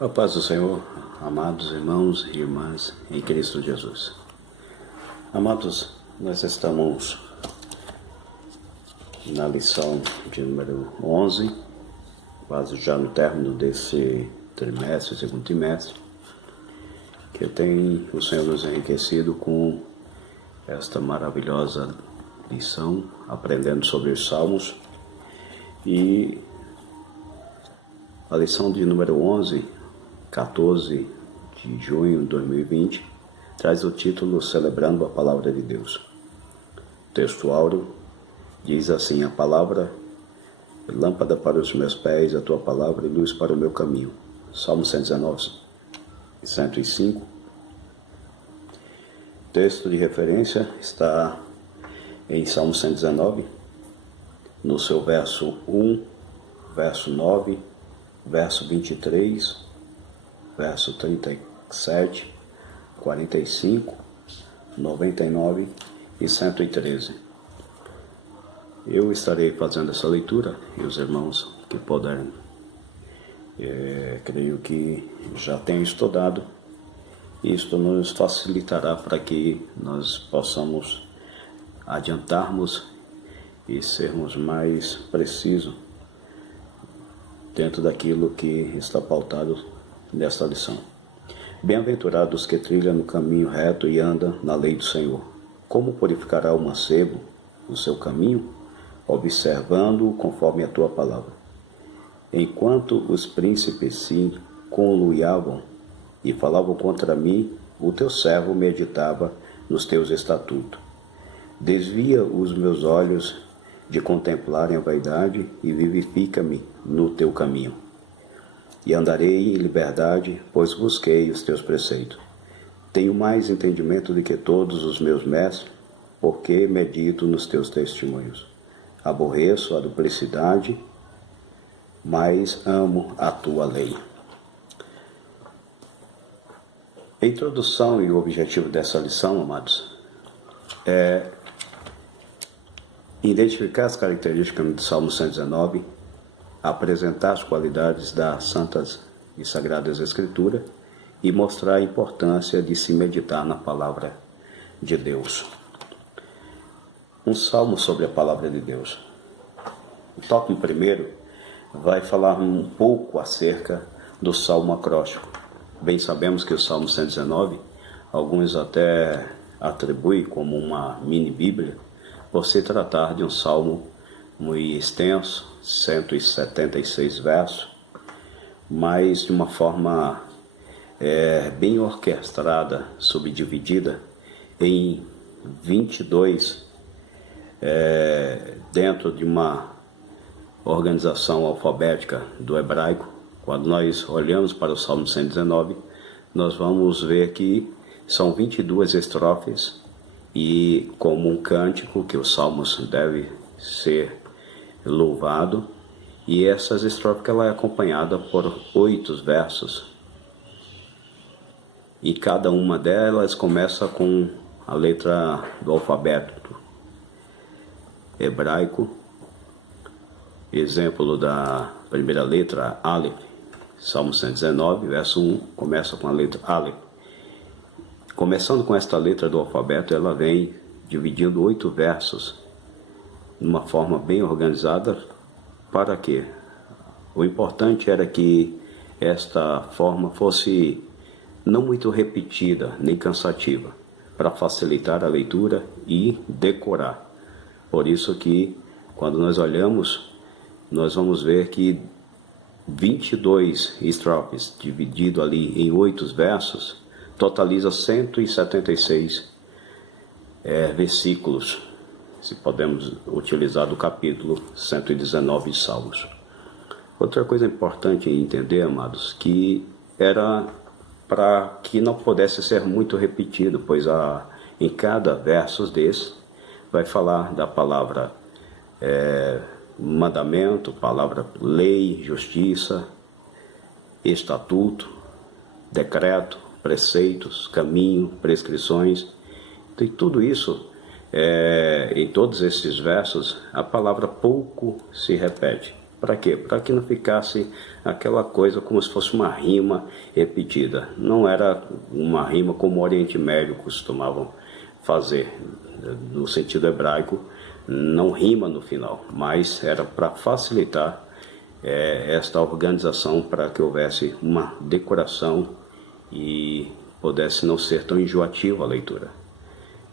A paz do Senhor, amados irmãos e irmãs em Cristo Jesus. Amados, nós estamos na lição de número 11, quase já no término desse trimestre, segundo trimestre, que tem o Senhor nos enriquecido com esta maravilhosa lição, aprendendo sobre os Salmos. E a lição de número 11, 14 de junho de 2020, traz o título Celebrando a Palavra de Deus. O texto áureo diz assim: a palavra, lâmpada para os meus pés, a tua palavra e luz para o meu caminho. Salmo 119 e 105. O texto de referência está em Salmo 119, no seu verso 1, verso 9, verso 23, verso 37, 45, 99 e 113. Eu estarei fazendo essa leitura e os irmãos que puderem, creio que já têm estudado. Isto nos facilitará para que nós possamos adiantarmos e sermos mais precisos dentro daquilo que está pautado nesta lição. Bem-aventurados que trilham no caminho reto e andam na lei do Senhor. Como purificará o mancebo o seu caminho? Observando-o conforme a tua palavra. Enquanto os príncipes se conluiavam e falavam contra mim, o teu servo meditava nos teus estatutos. Desvia os meus olhos de contemplarem a vaidade e vivifica-me no teu caminho. E andarei em liberdade, pois busquei os teus preceitos. Tenho mais entendimento do que todos os meus mestres, porque medito nos teus testemunhos. Aborreço a duplicidade, mas amo a tua lei. A introdução e o objetivo dessa lição, amados, é identificar as características do Salmo 119, apresentar as qualidades das Santas e Sagradas Escrituras e mostrar a importância de se meditar na Palavra de Deus. Um salmo sobre a Palavra de Deus. O tópico primeiro vai falar um pouco acerca do Salmo acróstico. Bem sabemos que o Salmo 119, alguns até atribuem como uma mini-bíblia, por se tratar de um salmo muito extenso, 176 versos, mas de uma forma bem orquestrada, subdividida em 22, dentro de uma organização alfabética do hebraico. Quando nós olhamos para o Salmo 119, nós vamos ver que são 22 estrofes, e como um cântico que os salmos devem ser louvado, e essas estrofes ela é acompanhada por 8 versos, e cada uma delas começa com a letra do alfabeto hebraico. Exemplo da primeira letra, Aleph. Salmo 119, verso 1, começa com a letra Aleph. Começando com esta letra do alfabeto, ela vem dividindo 8 versos de uma forma bem organizada. Para quê? O importante era que esta forma fosse não muito repetida nem cansativa, para facilitar a leitura e decorar. Por isso que, quando nós olhamos, nós vamos ver que 22 estrofes dividido ali em 8 versos totaliza 176 versículos, se podemos utilizar do capítulo 119 de Salmos. Outra coisa importante entender, amados, que era para que não pudesse ser muito repetido, pois em cada verso desse vai falar da palavra mandamento, palavra lei, justiça, estatuto, decreto, preceitos, caminho, prescrições. E tudo isso, em todos esses versos, a palavra pouco se repete. Para quê? Para que não ficasse aquela coisa como se fosse uma rima repetida. Não era uma rima como o Oriente Médio costumavam fazer. No sentido hebraico, não rima no final, mas era para facilitar esta organização, para que houvesse uma decoração e pudesse não ser tão enjoativa a leitura.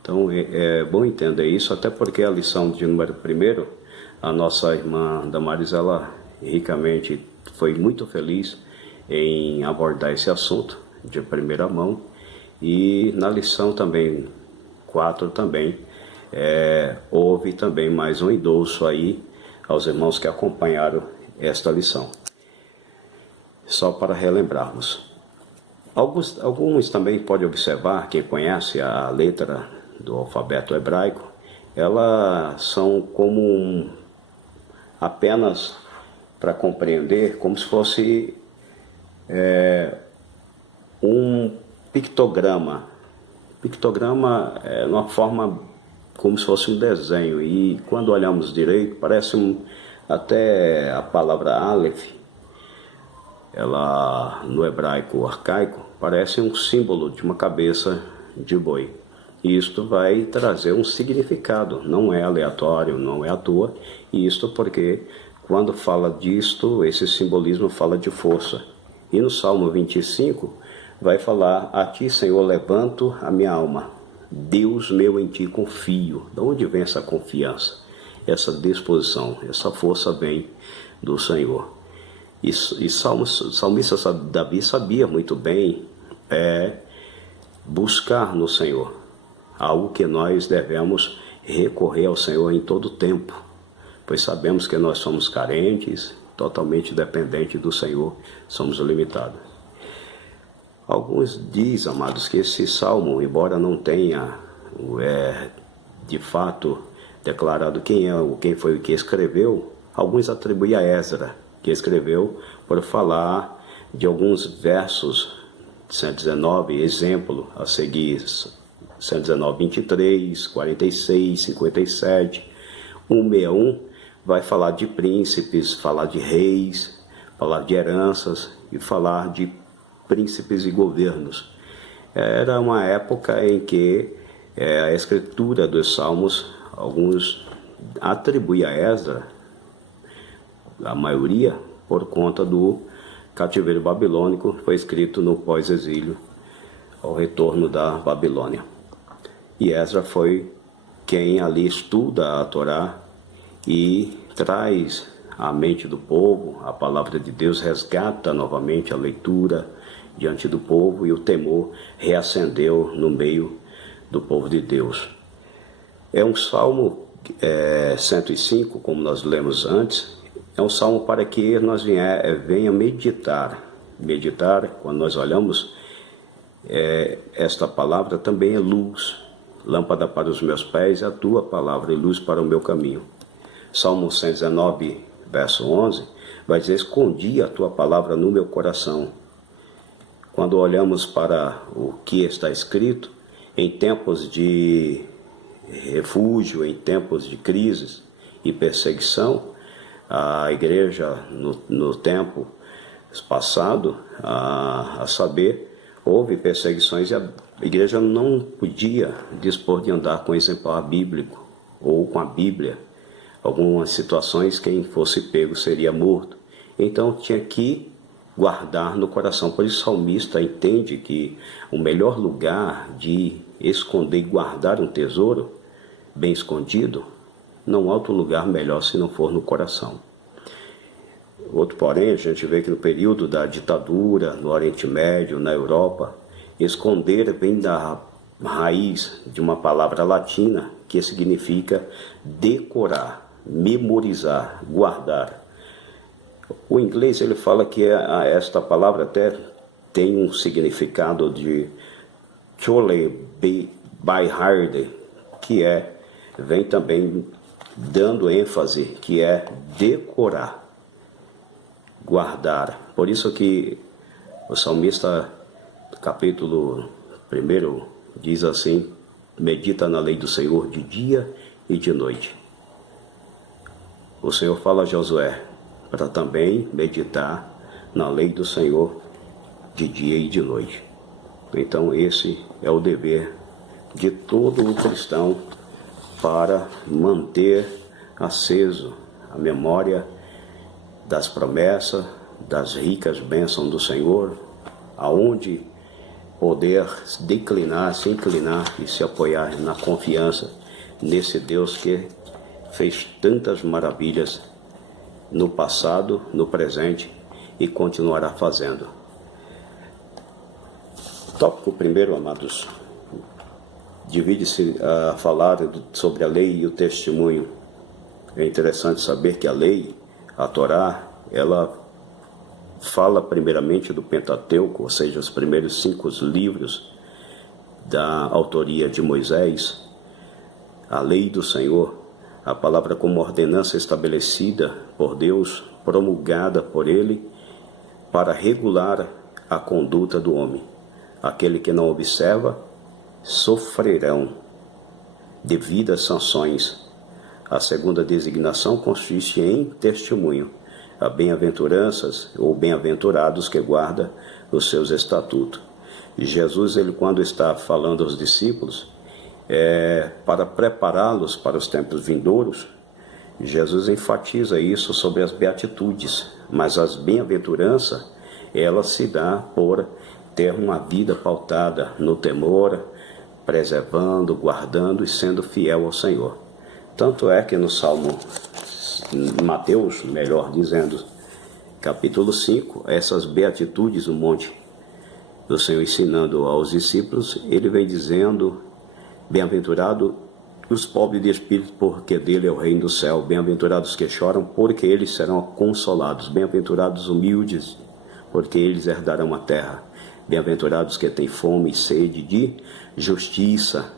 Então é bom entender isso, até porque a lição de número 1, a nossa irmã Damares, ela ricamente foi muito feliz em abordar esse assunto de primeira mão, e na lição também 4 também houve também mais um endosso aí aos irmãos que acompanharam esta lição. Só para relembrarmos. Alguns também podem observar, quem conhece a letra do alfabeto hebraico, elas são como apenas para compreender, como se fosse um pictograma. Pictograma é uma forma como se fosse um desenho, e quando olhamos direito, parece até a palavra Aleph, ela no hebraico arcaico parece um símbolo de uma cabeça de boi. E isto vai trazer um significado, não é aleatório, não é à toa, e isto porque quando fala disto, esse simbolismo fala de força. E no Salmo 25 vai falar: a ti, Senhor, levanto a minha alma, Deus meu, em ti confio. De onde vem essa confiança? Essa disposição, essa força vem do Senhor. E salmista Davi sabia muito bem buscar no Senhor, algo que nós devemos recorrer ao Senhor em todo o tempo, pois sabemos que nós somos carentes, totalmente dependentes do Senhor, somos limitados. Alguns dizem, amados, que esse salmo, embora não tenha de fato declarado quem foi o que escreveu, alguns atribuem a Esdras, que escreveu por falar de alguns versos, 119, exemplo a seguir, 119, 23, 46, 57, 161, vai falar de príncipes, falar de reis, falar de heranças e falar de príncipes e governos. Era uma época em que a escritura dos salmos, alguns atribuem a Esdras, a maioria, por conta do cativeiro babilônico, foi escrito no pós-exílio, ao retorno da Babilônia. E Esdras foi quem ali estuda a Torá e traz à mente do povo a palavra de Deus, resgata novamente a leitura diante do povo, e o temor reacendeu no meio do povo de Deus. É um salmo 105, como nós lemos antes. É um salmo para que nós venha meditar. Meditar, quando nós olhamos, esta palavra também é luz. Lâmpada para os meus pés é a tua palavra, e luz para o meu caminho. Salmo 119, verso 11, vai dizer: escondi a tua palavra no meu coração. Quando olhamos para o que está escrito, em tempos de refúgio, em tempos de crises e perseguição, a igreja no tempo passado, a saber, houve perseguições e a igreja não podia dispor de andar com exemplar bíblico ou com a Bíblia. Algumas situações, quem fosse pego seria morto. Então tinha que guardar no coração. Por isso o salmista entende que o melhor lugar de esconder e guardar um tesouro bem escondido, não há outro lugar melhor se não for no coração. Outro porém, a gente vê que no período da ditadura, no Oriente Médio, na Europa, esconder vem da raiz de uma palavra latina que significa decorar, memorizar, guardar. O inglês, ele fala que esta palavra até tem um significado de chole by hard, que vem também dando ênfase, que é decorar, guardar. Por isso que o salmista, capítulo 1, diz assim: medita na lei do Senhor de dia e de noite. O Senhor fala a Josué: para também meditar na lei do Senhor de dia e de noite. Então esse é o dever de todo o cristão para manter aceso a memória das promessas, das ricas bênçãos do Senhor, aonde poder declinar, se inclinar e se apoiar na confiança nesse Deus que fez tantas maravilhas no passado, no presente e continuará fazendo. Tópico primeiro, amados, divide-se a falar sobre a lei e o testemunho. É interessante saber que a lei, a Torá, ela fala primeiramente do Pentateuco, ou seja, os primeiros 5 livros da autoria de Moisés, a lei do Senhor, a palavra como ordenança estabelecida por Deus, promulgada por Ele, para regular a conduta do homem. Aquele que não observa, sofrerão devidas sanções. A segunda designação consiste em testemunho. A bem-aventuranças ou bem-aventurados que guarda os seus estatutos. E Jesus, ele quando está falando aos discípulos, para prepará-los para os tempos vindouros, Jesus enfatiza isso sobre as beatitudes, mas as bem-aventuranças, ela se dá por ter uma vida pautada no temor, preservando, guardando e sendo fiel ao Senhor. Tanto é que no Salmo Mateus, melhor dizendo, capítulo 5, essas beatitudes do monte do Senhor ensinando aos discípulos, ele vem dizendo: bem-aventurado os pobres de espírito, porque dele é o reino do céu. Bem-aventurados que choram, porque eles serão consolados. Bem-aventurados humildes, porque eles herdarão a terra. Bem-aventurados que têm fome e sede de justiça,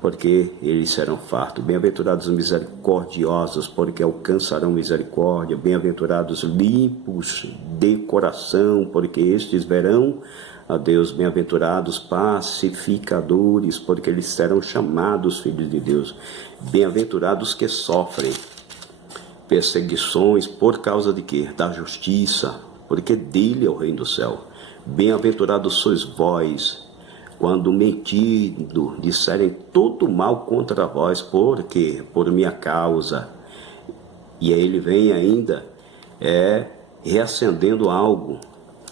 porque eles serão fartos. Bem-aventurados misericordiosos, porque alcançarão misericórdia. Bem-aventurados limpos de coração, porque estes verão a Deus. Bem-aventurados pacificadores, porque eles serão chamados filhos de Deus. Bem-aventurados que sofrem perseguições por causa de quê? Da justiça, porque dele é o reino do céu. Bem-aventurados sois vós, quando mentindo disserem todo mal contra vós, porque por minha causa. E aí ele vem ainda reacendendo algo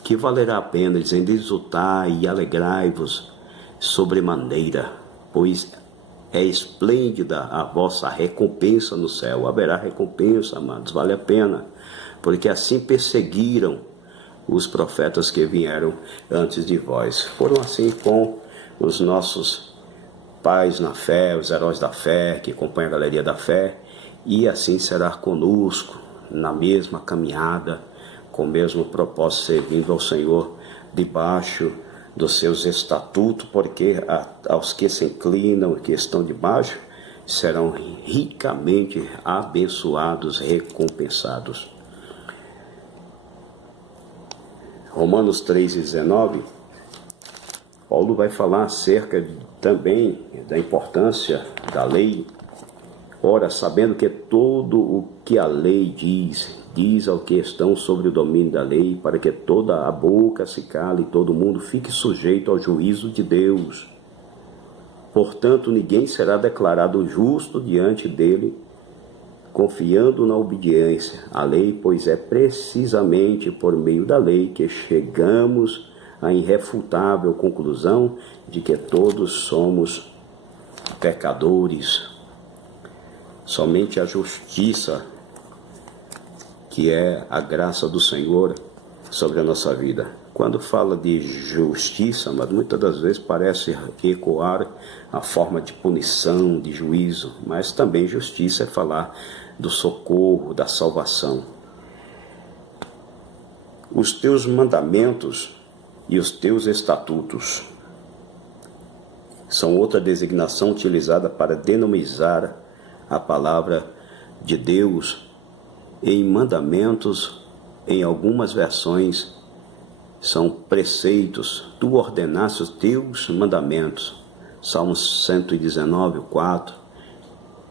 que valerá a pena, dizendo: exultai e alegrai-vos sobremaneira, pois é esplêndida a vossa recompensa no céu. Haverá recompensa, amados, vale a pena, porque assim perseguiram os profetas que vieram antes de vós. Foram assim com os nossos pais na fé, os heróis da fé, que acompanham a galeria da fé, e assim será conosco, na mesma caminhada, com o mesmo propósito, servindo ao Senhor, debaixo dos seus estatutos, porque aos que se inclinam, que estão debaixo, serão ricamente abençoados, recompensados. Romanos 3,19, Paulo vai falar acerca também da importância da lei. Ora, sabendo que todo o que a lei diz ao que estão sobre o domínio da lei, para que toda a boca se cale e todo mundo fique sujeito ao juízo de Deus. Portanto, ninguém será declarado justo diante dele, confiando na obediência à lei, pois é precisamente por meio da lei que chegamos à irrefutável conclusão de que todos somos pecadores. Somente a justiça, que é a graça do Senhor sobre a nossa vida. Quando fala de justiça, mas muitas das vezes parece ecoar a forma de punição, de juízo, mas também justiça é falar do socorro, da salvação. Os teus mandamentos e os teus estatutos são outra designação utilizada para denominar a palavra de Deus. Em mandamentos, em algumas versões, são preceitos. Tu ordenaste os teus mandamentos. Salmos 119, 4.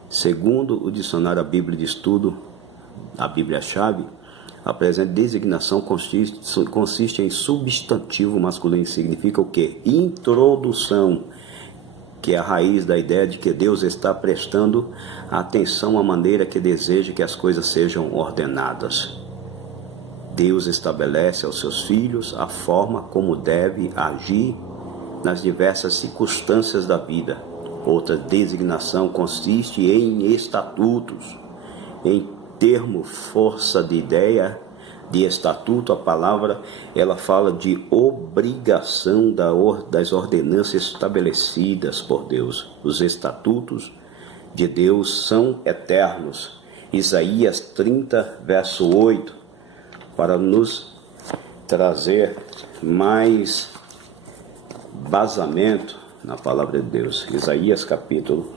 Segundo o dicionário A Bíblia de Estudo, a Bíblia-chave, A presente designação consiste em substantivo masculino, significa o quê? Introdução, que é a raiz da ideia de que Deus está prestando atenção à maneira que deseja que as coisas sejam ordenadas. Deus estabelece aos seus filhos a forma como deve agir nas diversas circunstâncias da vida. Outra designação consiste em estatutos. Em termo força de ideia de estatuto, a palavra ela fala de obrigação das ordenanças estabelecidas por Deus. Os estatutos de Deus são eternos. Isaías 30, verso 8, para nos trazer mais basamento na palavra de Deus. Isaías capítulo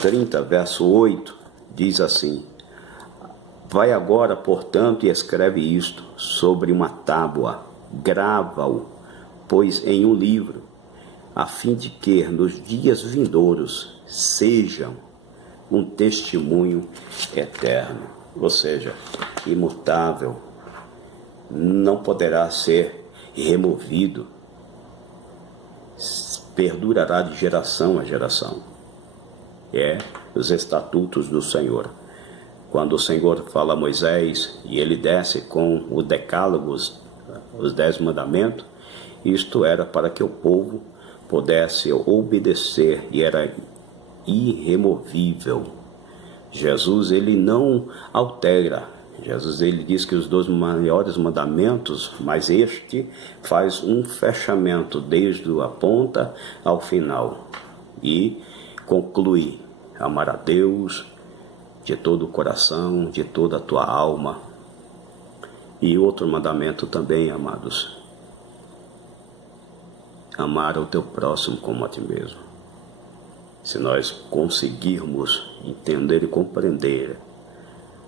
30, verso 8, diz assim: Vai agora, portanto, e escreve isto sobre uma tábua, grava-o, pois em um livro, a fim de que nos dias vindouros sejam um testemunho eterno, ou seja, imutável, não poderá ser removido, perdurará de geração a geração. Os estatutos do Senhor. Quando o Senhor fala a Moisés e ele desce com o decálogo, os 10 mandamentos, isto era para que o povo pudesse obedecer e era irremovível. Jesus, ele não altera. Jesus, ele diz que os 2 maiores mandamentos, mas este faz um fechamento desde a ponta ao final e conclui: amar a Deus de todo o coração, de toda a tua alma. E outro mandamento também, amados: amar o teu próximo como a ti mesmo. Se nós conseguirmos entender e compreender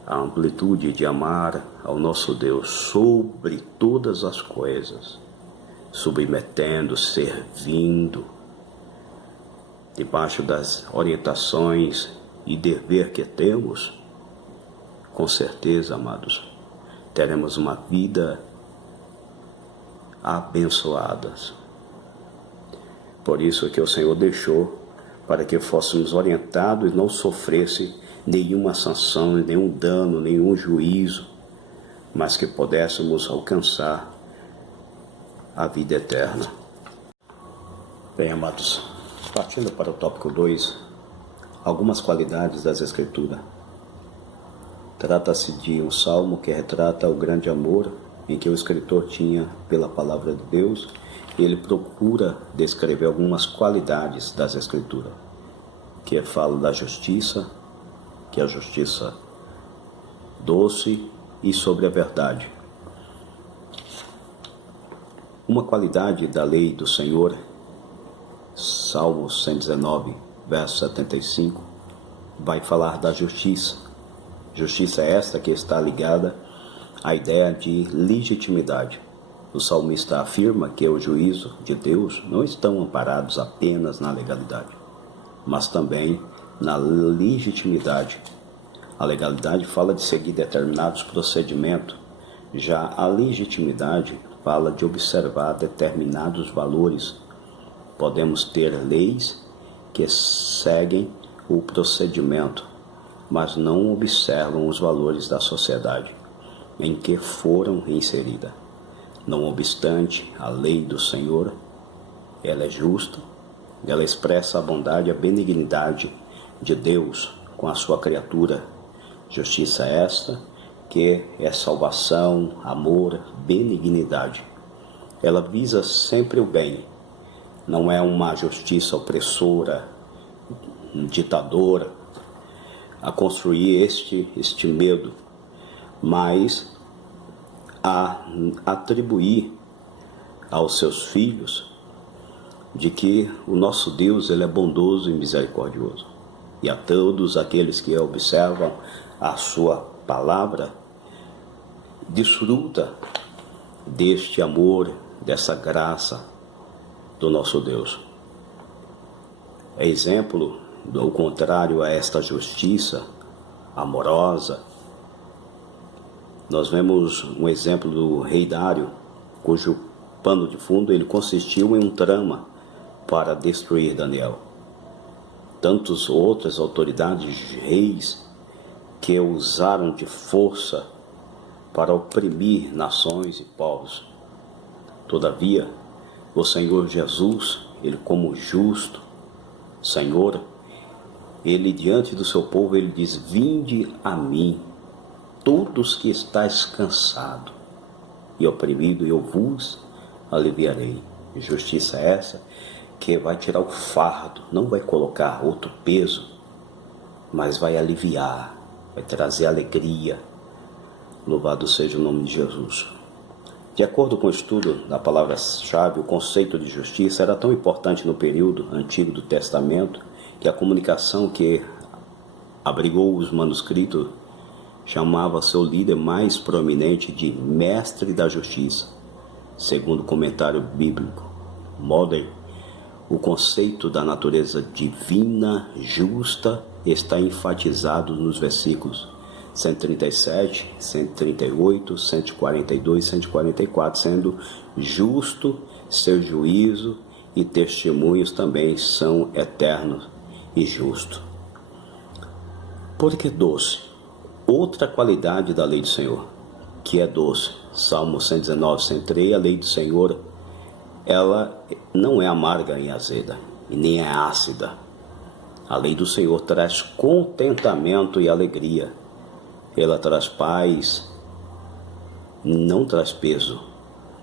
a amplitude de amar ao nosso Deus sobre todas as coisas, submetendo, servindo, debaixo das orientações e dever que temos, com certeza, amados, teremos uma vida abençoada. Por isso que o Senhor deixou para que fôssemos orientados e não sofresse nenhuma sanção, nenhum dano, nenhum juízo, mas que pudéssemos alcançar a vida eterna. Bem, amados, partindo para o tópico 2, algumas qualidades das Escrituras. Trata-se de um salmo que retrata o grande amor em que o escritor tinha pela palavra de Deus. Ele procura descrever algumas qualidades das Escrituras, que fala da justiça, que é a justiça doce, e sobre a verdade. Uma qualidade da lei do Senhor, Salmo 119, verso 75, vai falar da justiça. Justiça é esta que está ligada à ideia de legitimidade. O salmista afirma que o juízo de Deus não estão amparados apenas na legalidade, mas também na legitimidade. A legalidade fala de seguir determinados procedimentos, já a legitimidade fala de observar determinados valores. Podemos ter leis que seguem o procedimento, mas não observam os valores da sociedade em que foram inseridas. Não obstante, a lei do Senhor, ela é justa, ela expressa a bondade e a benignidade de Deus com a sua criatura. Justiça esta que é salvação, amor, benignidade. Ela visa sempre o bem, não é uma justiça opressora, ditadora, a construir este medo, mas a atribuir aos seus filhos de que o nosso Deus ele é bondoso e misericordioso. E a todos aqueles que observam a sua palavra, desfruta deste amor, dessa graça do nosso Deus. É exemplo, ao contrário a esta justiça amorosa, Nós vemos um exemplo do rei Dário, cujo pano de fundo ele consistiu em um trama para destruir Daniel. Tantas outras autoridades, reis, que usaram de força para oprimir nações e povos. Todavia, o Senhor Jesus, ele como justo Senhor, ele diante do seu povo, ele diz: vinde a mim, todos que estáis cansados e oprimido, eu vos aliviarei. E justiça é essa que vai tirar o fardo, não vai colocar outro peso, mas vai aliviar, vai trazer alegria. Louvado seja o nome de Jesus. De acordo com o estudo da palavra-chave, o conceito de justiça era tão importante no período antigo do Testamento que a comunicação que abrigou os manuscritos chamava seu líder mais proeminente de mestre da justiça. Segundo o comentário bíblico Modern, o conceito da natureza divina, justa, está enfatizado nos versículos 137, 138, 142 e 144, sendo justo seu juízo e testemunhos também são eternos e justos. Porque doce, outra qualidade da lei do Senhor, que é doce. Salmo 119, 103, a lei do Senhor, ela não é amarga e azeda, e nem é ácida. A lei do Senhor traz contentamento e alegria. Ela traz paz, não traz peso,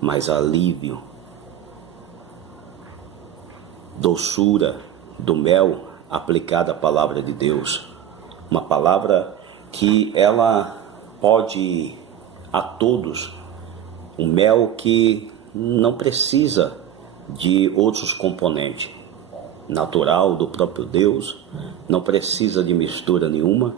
mas alívio. Doçura do mel aplicada à palavra de Deus. Uma palavra que ela pode a todos. Um mel que não precisa de outros componentes. Natural do próprio Deus, não precisa de mistura nenhuma.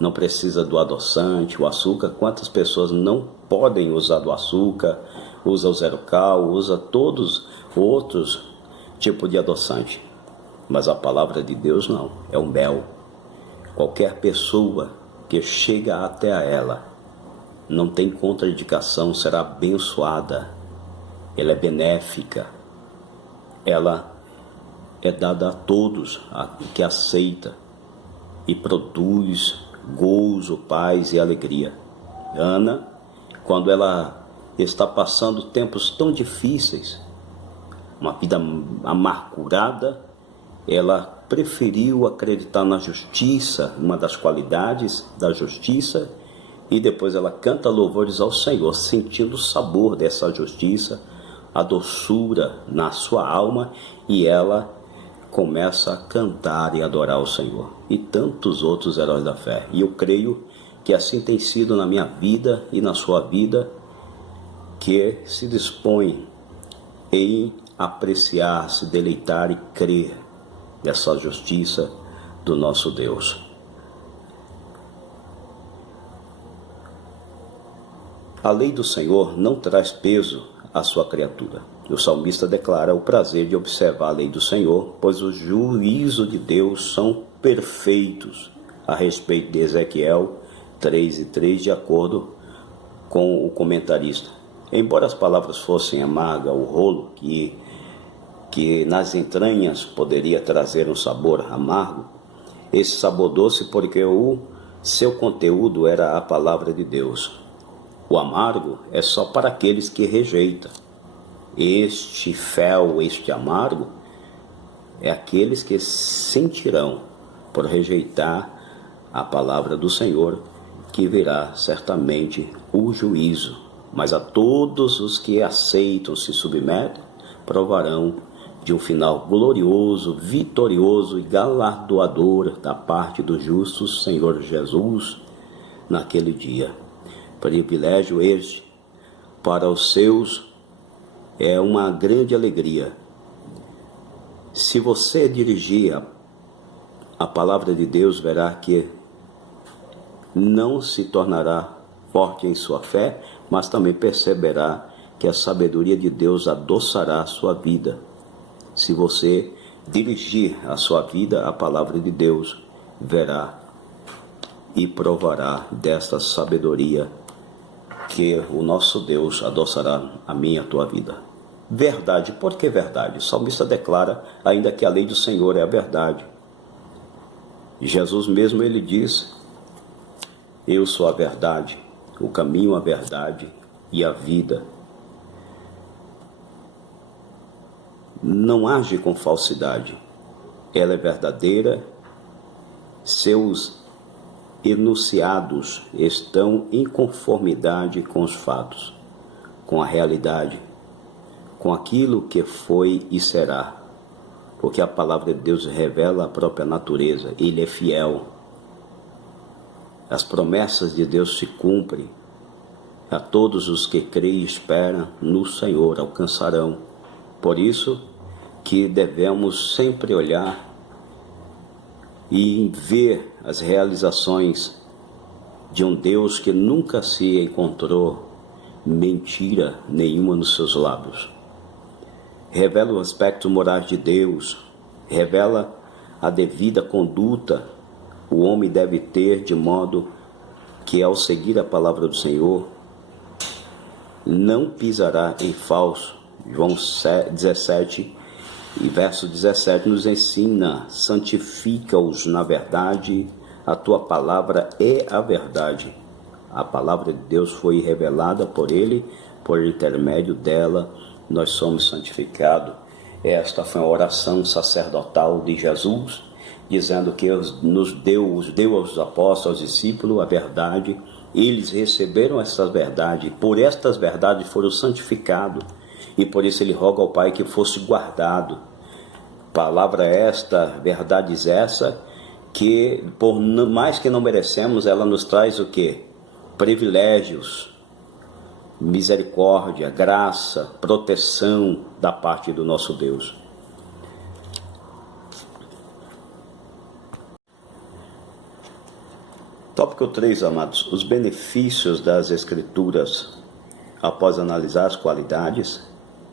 Não precisa do adoçante, o açúcar. Quantas pessoas não podem usar do açúcar, usa o zero cal, usa todos outros tipos de adoçante. Mas a palavra de Deus não, é o mel. Qualquer pessoa que chega até a ela, não tem contraindicação, será abençoada. Ela é benéfica. Ela é dada a todos que aceita e produz gozo, paz e alegria. Ana, quando ela está passando tempos tão difíceis, uma vida amargurada, ela preferiu acreditar na justiça, uma das qualidades da justiça, e depois ela canta louvores ao Senhor, sentindo o sabor dessa justiça, a doçura na sua alma, e ela começa a cantar e adorar o Senhor, e tantos outros heróis da fé. E eu creio que assim tem sido na minha vida e na sua vida, que se dispõe em apreciar, se deleitar e crer nessa justiça do nosso Deus. A lei do Senhor não traz peso à sua criatura. O salmista declara o prazer de observar a lei do Senhor, pois os juízos de Deus são perfeitos, a respeito de Ezequiel 3:3, de acordo com o comentarista. Embora as palavras fossem amarga, o rolo que nas entranhas poderia trazer um sabor amargo, esse sabor doce porque o seu conteúdo era a palavra de Deus. O amargo é só para aqueles que rejeitam. Este fel, este amargo, é aqueles que sentirão por rejeitar a palavra do Senhor, que virá certamente o juízo. Mas a todos os que aceitam, se submetem, provarão de um final glorioso, vitorioso e galardoador da parte do justo Senhor Jesus naquele dia. Privilégio este para os seus é uma grande alegria. Se você dirigir a palavra de Deus, verá que não se tornará forte em sua fé, mas também perceberá que a sabedoria de Deus adoçará a sua vida. Se você dirigir a sua vida à palavra de Deus, verá e provará desta sabedoria que o nosso Deus adoçará a minha e a tua vida. Verdade, por que verdade? O salmista declara, ainda que a lei do Senhor é a verdade. Jesus mesmo, ele diz, eu sou a verdade, o caminho, a verdade e a vida. Não age com falsidade, ela é verdadeira, seus enunciados estão em conformidade com os fatos, com a realidade, com aquilo que foi e será, porque a palavra de Deus revela a própria natureza, Ele é fiel. As promessas de Deus se cumprem, a todos os que creem e esperam no Senhor alcançarão. Por isso que devemos sempre olhar e ver as realizações de um Deus que nunca se encontrou mentira nenhuma nos seus lábios. Revela o aspecto moral de Deus, revela a devida conduta o homem deve ter, de modo que ao seguir a palavra do Senhor, não pisará em falso. João 17 e verso 17 nos ensina, santifica-os na verdade, a tua palavra é a verdade. A palavra de Deus foi revelada por Ele, por intermédio dela nós somos santificados. Esta foi a oração sacerdotal de Jesus, dizendo que nos deu aos apóstolos, aos discípulos, a verdade. Eles receberam essas verdades, por estas verdades foram santificados, e por isso ele roga ao Pai que fosse guardado. Palavra esta, verdades essa, que por mais que não merecemos, ela nos traz o quê? Privilégios, misericórdia, graça, proteção da parte do nosso Deus. Tópico 3, amados. Os benefícios das Escrituras. Após analisar as qualidades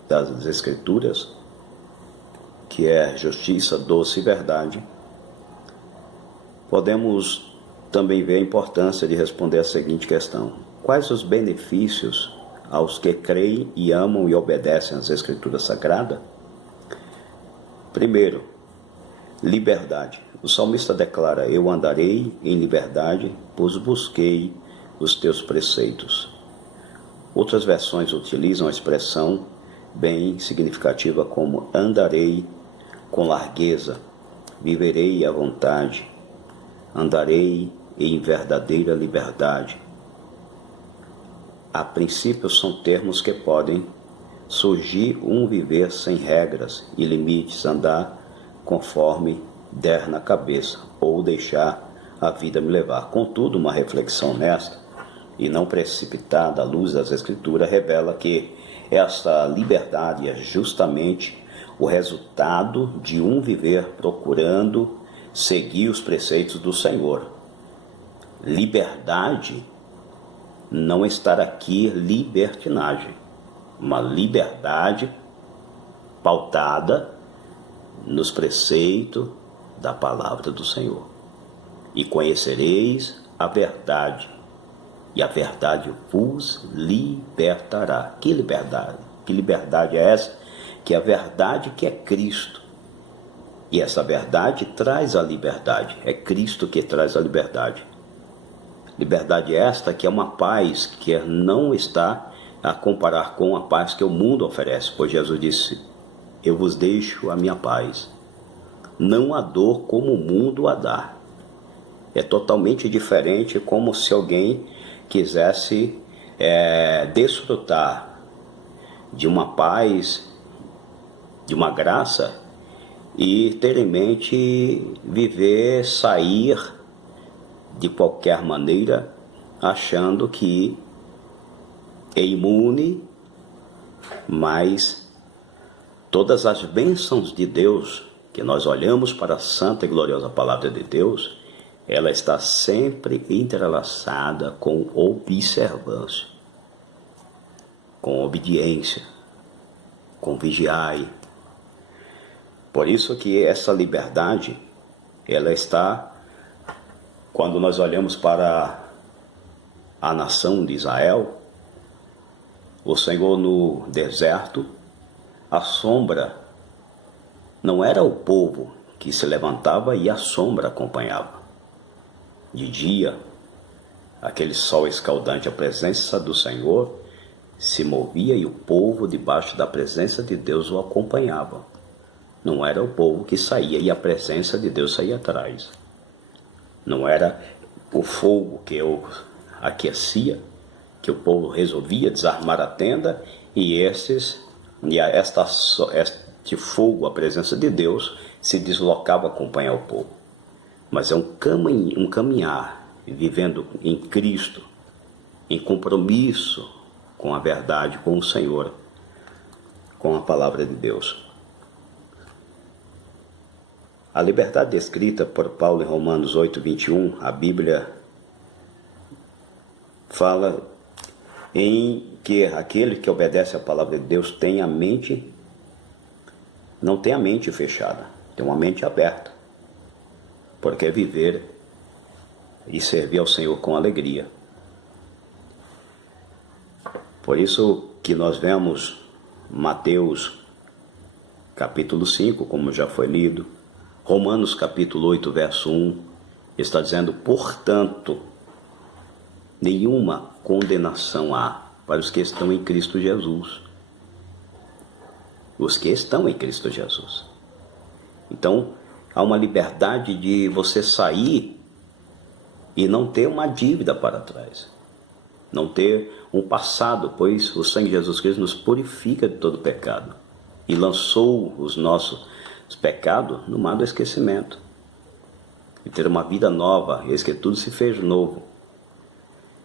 das Escrituras, que é justiça, doce e verdade, podemos também ver a importância de responder a seguinte questão: quais os benefícios aos que creem e amam e obedecem às Escrituras Sagradas? Primeiro, liberdade. O salmista declara: eu andarei em liberdade, pois busquei os teus preceitos. Outras versões utilizam a expressão bem significativa como andarei com largueza, viverei à vontade, andarei em verdadeira liberdade. A princípio são termos que podem surgir um viver sem regras e limites, andar conforme der na cabeça, ou deixar a vida me levar. Contudo, uma reflexão honesta e não precipitada à luz das Escrituras revela que essa liberdade é justamente o resultado de um viver procurando seguir os preceitos do Senhor. Liberdade não estar aqui libertinagem, uma liberdade pautada nos preceitos da palavra do Senhor. E conhecereis a verdade, e a verdade vos libertará. Que liberdade? Que liberdade é essa? Que é a verdade que é Cristo. E essa verdade traz a liberdade. É Cristo que traz a liberdade. Liberdade esta que é uma paz que não está a comparar com a paz que o mundo oferece. Pois Jesus disse: eu vos deixo a minha paz. Não há dor como o mundo a dá. É totalmente diferente, como se alguém quisesse desfrutar de uma paz, de uma graça, e ter em mente viver, sair de qualquer maneira, achando que é imune, mas todas as bênçãos de Deus, que nós olhamos para a santa e gloriosa palavra de Deus, ela está sempre entrelaçada com observância, com obediência, com vigiai. Por isso que essa liberdade, ela está, quando nós olhamos para a nação de Israel, o Senhor no deserto, a sombra não era o povo que se levantava e a sombra acompanhava. De dia, aquele sol escaldante, a presença do Senhor se movia e o povo debaixo da presença de Deus o acompanhava. Não era o povo que saía e a presença de Deus saía atrás. Não era o fogo que eu aquecia, que o povo resolvia desarmar a tenda e este fogo, a presença de Deus, se deslocava a acompanhar o povo. Mas é um caminhar, vivendo em Cristo, em compromisso com a verdade, com o Senhor, com a palavra de Deus. A liberdade descrita por Paulo em Romanos 8:21, a Bíblia fala em que aquele que obedece à palavra de Deus tem a mente, não tem a mente fechada, tem uma mente aberta, porque é viver e servir ao Senhor com alegria. Por isso que nós vemos Mateus capítulo 5, como já foi lido, Romanos capítulo 8, verso 1, está dizendo: portanto, nenhuma condenação há para os que estão em Cristo Jesus. Os que estão em Cristo Jesus. Então, há uma liberdade de você sair e não ter uma dívida para trás. Não ter um passado, pois o sangue de Jesus Cristo nos purifica de todo pecado. E lançou os nossos pecados no mar do esquecimento. E ter uma vida nova, eis que tudo se fez novo.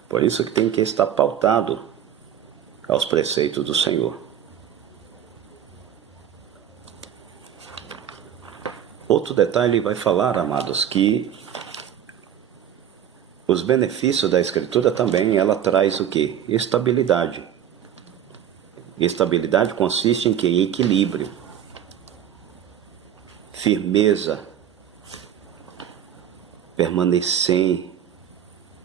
Por isso que tem que estar pautado aos preceitos do Senhor. Outro detalhe, ele vai falar, amados, que os benefícios da Escritura também, ela traz o quê? Estabilidade. Estabilidade consiste em quê? Em equilíbrio, firmeza, permanecer,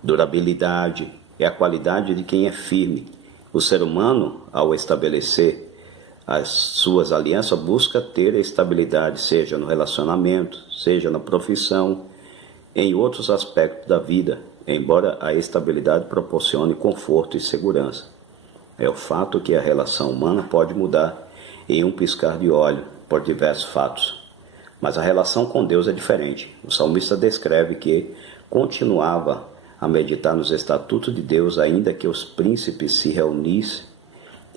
durabilidade, é a qualidade de quem é firme. O ser humano, ao estabelecer as suas alianças, busca ter estabilidade, seja no relacionamento, seja na profissão, em outros aspectos da vida, embora a estabilidade proporcione conforto e segurança. É o fato que a relação humana pode mudar em um piscar de olho por diversos fatos. Mas a relação com Deus é diferente. O salmista descreve que continuava a meditar nos estatutos de Deus, ainda que os príncipes se reunissem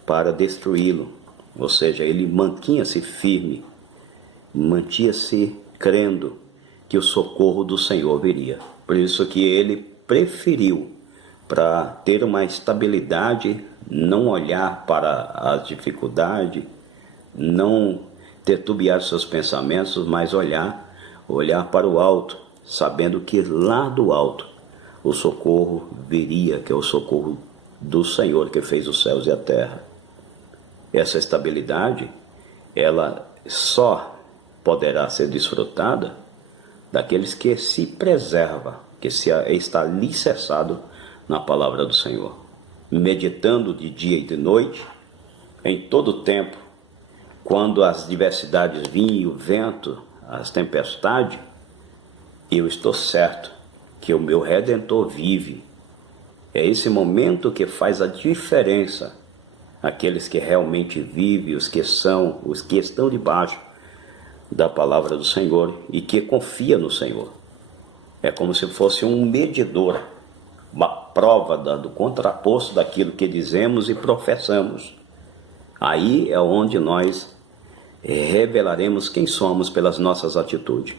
para destruí-lo. Ou seja, ele mantinha-se firme, mantinha-se crendo que o socorro do Senhor viria. Por isso que ele preferiu, para ter uma estabilidade, não olhar para as dificuldades, não titubear seus pensamentos, mas olhar para o alto, sabendo que lá do alto o socorro viria, que é o socorro do Senhor que fez os céus e a terra. Essa estabilidade, ela só poderá ser desfrutada daqueles que se preservam, que está alicerçado na palavra do Senhor, meditando de dia e de noite, em todo o tempo, quando as diversidades vinham, o vento, as tempestades, eu estou certo que o meu Redentor vive. É esse momento que faz a diferença. Aqueles que realmente vivem, os que estão debaixo da palavra do Senhor e que confiam no Senhor. É como se fosse um medidor, uma prova do contraposto daquilo que dizemos e professamos. Aí é onde nós revelaremos quem somos pelas nossas atitudes.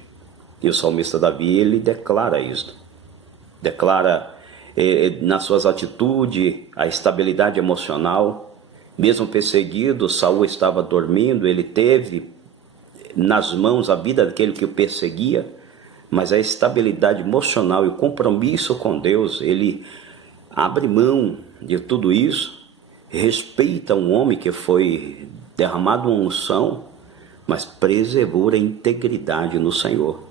E o salmista Davi, ele declara isto. Declara nas suas atitudes a estabilidade emocional. Mesmo perseguido, Saul estava dormindo, ele teve nas mãos a vida daquele que o perseguia, mas a estabilidade emocional e o compromisso com Deus, ele abre mão de tudo isso, respeita um homem que foi derramado uma unção, mas preservou a integridade no Senhor.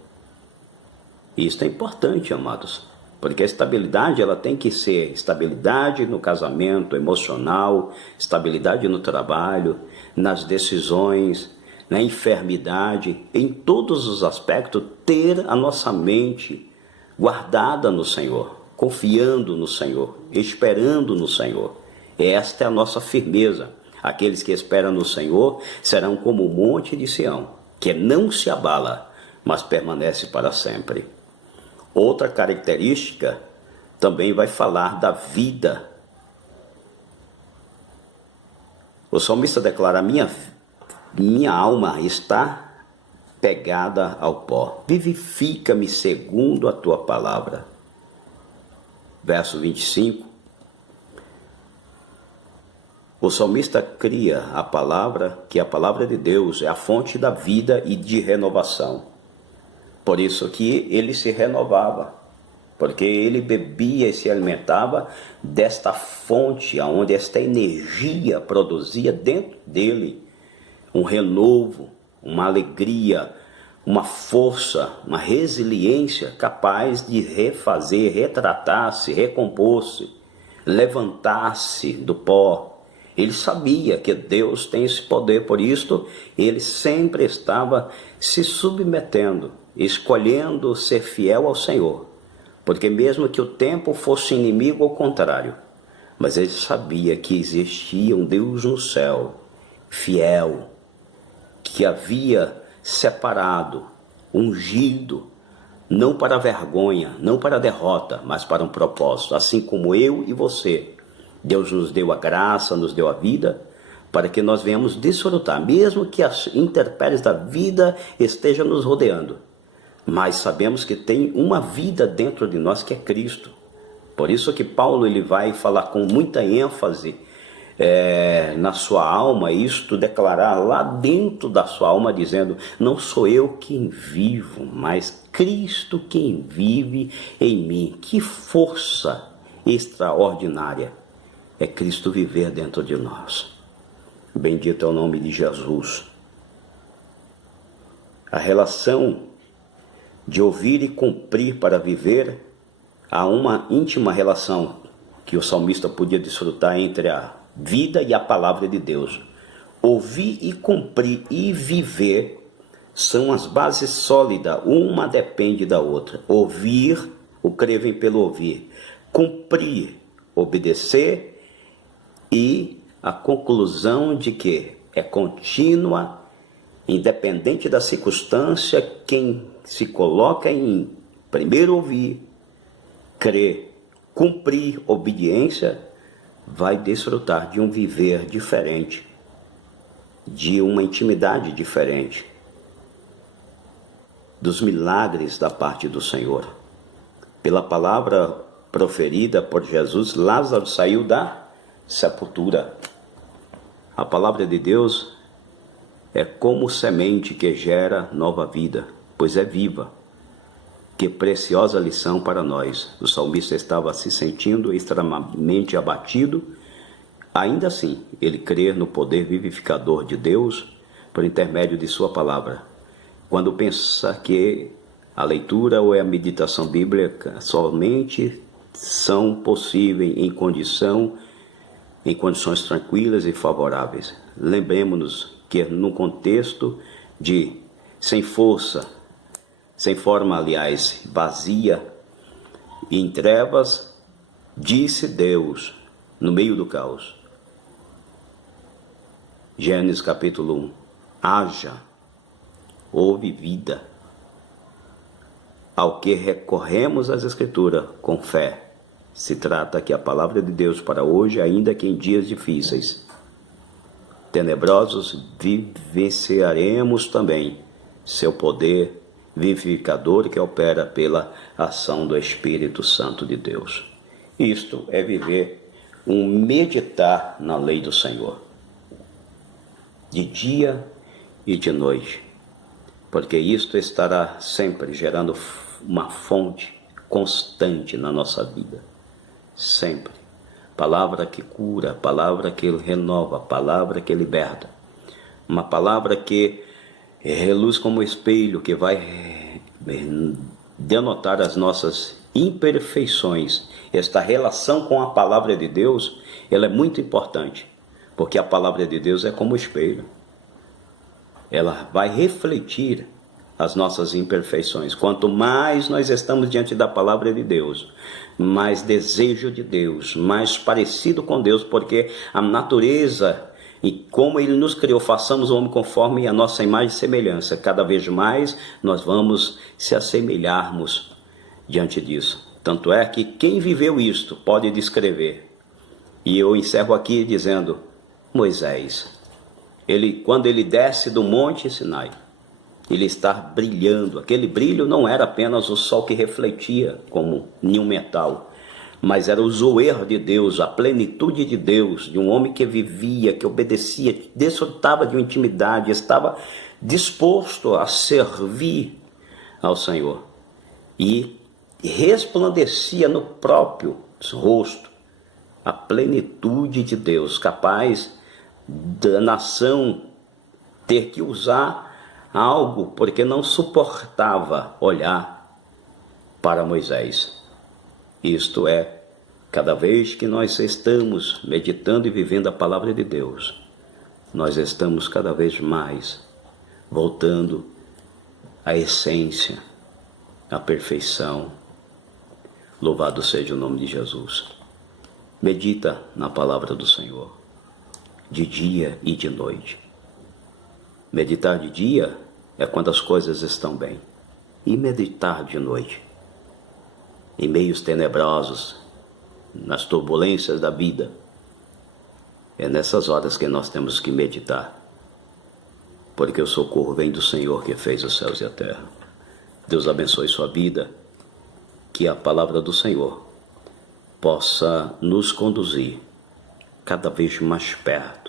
Isso é importante, amados. Porque a estabilidade, ela tem que ser estabilidade no casamento emocional, estabilidade no trabalho, nas decisões, na enfermidade, em todos os aspectos, ter a nossa mente guardada no Senhor, confiando no Senhor, esperando no Senhor. Esta é a nossa firmeza. Aqueles que esperam no Senhor serão como o monte de Sião, que não se abala, mas permanece para sempre. Outra característica também vai falar da vida. O salmista declara: minha alma está pegada ao pó. Vivifica-me segundo a tua palavra. Verso 25. O salmista cria a palavra, que a palavra de Deus é a fonte da vida e de renovação. Por isso que ele se renovava, porque ele bebia e se alimentava desta fonte, onde esta energia produzia dentro dele um renovo, uma alegria, uma força, uma resiliência capaz de refazer, retratar-se, recompor-se, levantar-se do pó. Ele sabia que Deus tem esse poder, por isso ele sempre estava se submetendo, escolhendo ser fiel ao Senhor. Porque mesmo que o tempo fosse inimigo ou contrário, mas ele sabia que existia um Deus no céu, fiel, que havia separado, ungido, não para a vergonha, não para a derrota, mas para um propósito, assim como eu e você. Deus nos deu a graça, nos deu a vida, para que nós venhamos desfrutar, mesmo que as intempéries da vida estejam nos rodeando. Mas sabemos que tem uma vida dentro de nós que é Cristo. Por isso que Paulo ele vai falar com muita ênfase na sua alma, isto declarar lá dentro da sua alma, dizendo: não sou eu quem vivo, mas Cristo quem vive em mim. Que força extraordinária é Cristo viver dentro de nós. Bendito é o nome de Jesus. A relação de ouvir e cumprir para viver, há uma íntima relação que o salmista podia desfrutar entre a vida e a palavra de Deus. Ouvir e cumprir e viver são as bases sólidas, uma depende da outra. Ouvir, o crer vem pelo ouvir. Cumprir, obedecer, e a conclusão de que é contínua, independente da circunstância, quem se coloca em primeiro ouvir, crer, cumprir, obediência, vai desfrutar de um viver diferente, de uma intimidade diferente, dos milagres da parte do Senhor. Pela palavra proferida por Jesus, Lázaro saiu da sepultura. A palavra de Deus é como semente que gera nova vida, pois é viva. Que preciosa lição para nós. O salmista estava se sentindo extremamente abatido. Ainda assim, ele crê no poder vivificador de Deus por intermédio de sua palavra. Quando pensa que a leitura ou a meditação bíblica somente são possíveis em condições tranquilas e favoráveis. Lembremos-nos que no contexto de sem força, sem forma, aliás, vazia e em trevas, disse Deus no meio do caos. Gênesis capítulo 1. Haja, houve vida. Ao que recorremos às Escrituras com fé. Se trata que a palavra de Deus para hoje, ainda que em dias difíceis, tenebrosos, vivenciaremos também seu poder vivificador que opera pela ação do Espírito Santo de Deus. Isto é viver um meditar na lei do Senhor, de dia e de noite, porque isto estará sempre gerando uma fonte constante na nossa vida. Sempre. Palavra que cura, palavra que renova, palavra que liberta. Uma palavra que reluz como espelho, que vai denotar as nossas imperfeições. Esta relação com a palavra de Deus, ela é muito importante, porque a palavra de Deus é como espelho. Ela vai refletir as nossas imperfeições. Quanto mais nós estamos diante da palavra de Deus, mais desejo de Deus, mais parecido com Deus, porque a natureza e como Ele nos criou, façamos o homem conforme a nossa imagem e semelhança. Cada vez mais nós vamos se assemelharmos diante disso. Tanto é que quem viveu isto pode descrever. E eu encerro aqui dizendo, Moisés, quando ele desce do monte Sinai, ele está brilhando. Aquele brilho não era apenas o sol que refletia como nenhum metal, mas era o zoer de Deus, a plenitude de Deus, de um homem que vivia, que obedecia, desfrutava de uma intimidade, estava disposto a servir ao Senhor. E resplandecia no próprio rosto a plenitude de Deus, capaz da nação ter que usar algo, porque não suportava olhar para Moisés. Isto é, cada vez que nós estamos meditando e vivendo a palavra de Deus, nós estamos cada vez mais voltando à essência, à perfeição. Louvado seja o nome de Jesus. Medita na palavra do Senhor, de dia e de noite. Meditar de dia é quando as coisas estão bem, e meditar de noite, em meios tenebrosos, nas turbulências da vida, é nessas horas que nós temos que meditar, porque o socorro vem do Senhor que fez os céus e a terra. Deus abençoe sua vida, que a palavra do Senhor possa nos conduzir cada vez mais perto.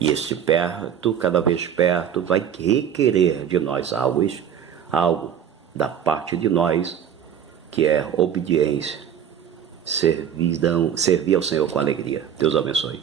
E este perto, cada vez perto, vai requerer de nós algo da parte de nós, que é obediência, servir ao Senhor com alegria. Deus abençoe.